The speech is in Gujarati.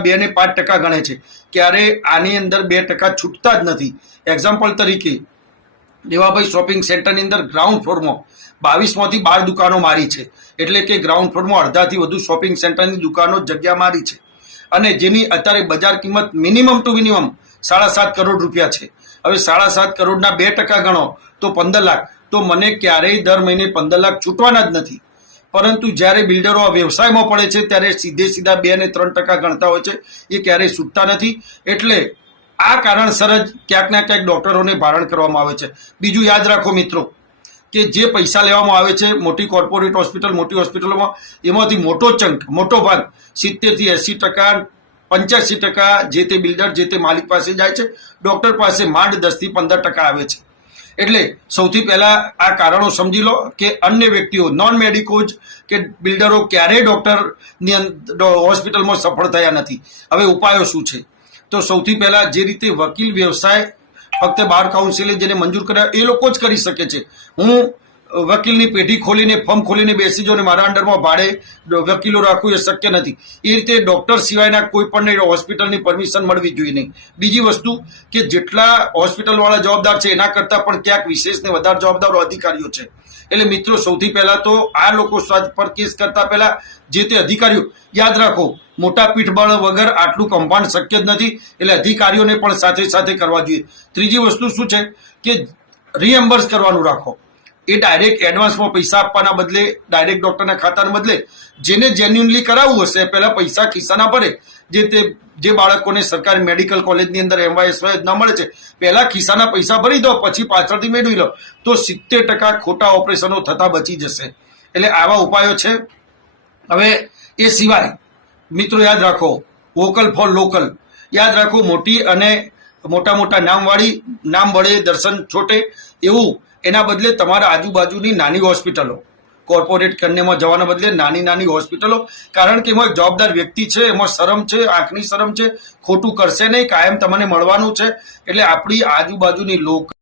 બે ને પાંચ ટકા ગણે છે. ક્યારે આની અંદર બે ટકા છૂટતા જ નથી. એક્ઝામ્પલ તરીકે, દેવાભાઈ શોપિંગ સેન્ટરની અંદર ગ્રાઉન્ડ ફ્લોરમાં બાવીસમાંથી બાર દુકાનો મારી છે. એટલે કે ગ્રાઉન્ડ ફ્લોરમાં અડધાથી વધુ શોપિંગ સેન્ટરની દુકાનો જગ્યા મારી છે. અને જેની અત્યારે બજાર કિંમત મિનિમમ ટુ મિનિમમ સાડા સાત કરોડ રૂપિયા છે. હવે સાડા સાત કરોડના બે ટકા ગણો તો પંદર લાખ. તો મને ક્યારેય દર મહિને પંદર લાખ છૂટવાના જ નથી. પરંતુ જ્યારે બિલ્ડરો આ વ્યવસાયમાં પડે છે, ત્યારે સીધે સીધા બે ને ત્રણ ટકા ગણતા હોય છે. એ ક્યારેય છૂટતા નથી. એટલે આ કારણસર જ ક્યાંક ના ક્યાંક ડોક્ટરોને ભારણ કરવામાં આવે છે. બીજું યાદ રાખો મિત્રો, કે જે પૈસા લેવામાં આવે છે, મોટી કોર્પોરેટ હોસ્પિટલ, મોટી હોસ્પિટલોમાં, એમાંથી મોટો ચંક, મોટો ભાગ, સિત્તેરથી એંસી ટકા, પંચ્યાસી ટકા જે તે બિલ્ડર, જે તે માલિક પાસે જાય છે, ડૉક્ટર પાસે માંડ દસથી પંદર ટકા આવે છે. એટલે સૌથી પહેલાં આ કારણો સમજી લો કે અન્ય વ્યક્તિઓ નોન મેડિકોજ કે બિલ્ડરો ક્યારેય ડૉક્ટરની હોસ્પિટલમાં સફળ થયા નથી. હવે ઉપાયો શું છે? તો સૌથી પહેલાં જે રીતે વકીલ વ્યવસાય, ફક્ત બાર કાઉન્સિલે જેને મંજૂર કર્યા, એ લોકો જ કરી શકે છે. હું વકીલની પેઢી ખોલીને, ફર્મ ખોલીને બેસી જાઉં અને મારા અંડરમાં ભાડે વકીલો રાખવું એ શક્ય નથી. એ રીતે ડોક્ટર સિવાયના કોઈ પણ હોસ્પિટલની પરમિશન મળવી જોઈએ નહીં. બીજી વસ્તુ કે જેટલા હોસ્પિટલવાળા જવાબદાર છે, એના કરતાં પણ ક્યાંક વિશેષને વધારે જવાબદારો અધિકારીઓ છે. એટલે મિત્રો, સૌથી પહેલા તો આ લોકો પર કેસ કરતા પહેલા જે તે અધિકારીઓ, યાદ રાખો, મોટા પીઠબળ વગર આટલું કમ્પાઉન્ડ શક્ય જ નથી. એટલે અધિકારીઓને પણ સાથે સાથે કરવા જોઈએ. ત્રીજી વસ્તુ શું છે? કે રિએમ્બર્સ કરવાનું રાખો. એ ડાયરેક્ટ એડવાન્સમાં પૈસા આપવાના બદલે ડાયરેક્ટ ડોક્ટરના ખાતાના બદલે, જેને જેન્યુનલી કરાવવું હશે, પહેલાં પૈસા ખિસ્સાના ભરે જે તે, જે બાળકોને સરકારી મેડિકલ કોલેજની અંદર એમવાયએસ ન મળે છે, પહેલાં ખિસ્સાના પૈસા ભરી દો, પછી પાછળથી મેળવી લો. તો સિત્તેર ટકા ખોટા ઓપરેશનો થતા બચી જશે. એટલે આવા ઉપાયો છે. હવે એ સિવાય, મિત્રો યાદ રાખો વોકલ ફોર લોકલ યાદ રાખો, મોટી અને મોટા મોટા નામવાળી, નામ વડે દર્શન છોટે એવું એના બદલે તમારા આજુબાજુની નાની હોસ્પિટલો, કોર્પોરેટ કન્યામાં જવાના બદલે નાની નાની હોસ્પિટલો, કારણ કે એમાં એક જવાબદાર વ્યક્તિ છે, એમાં શરમ છે, આંખની શરમ છે, ખોટું કરશે નહીં, કાયમ તમને મળવાનું છે. એટલે આપણી આજુબાજુની લોક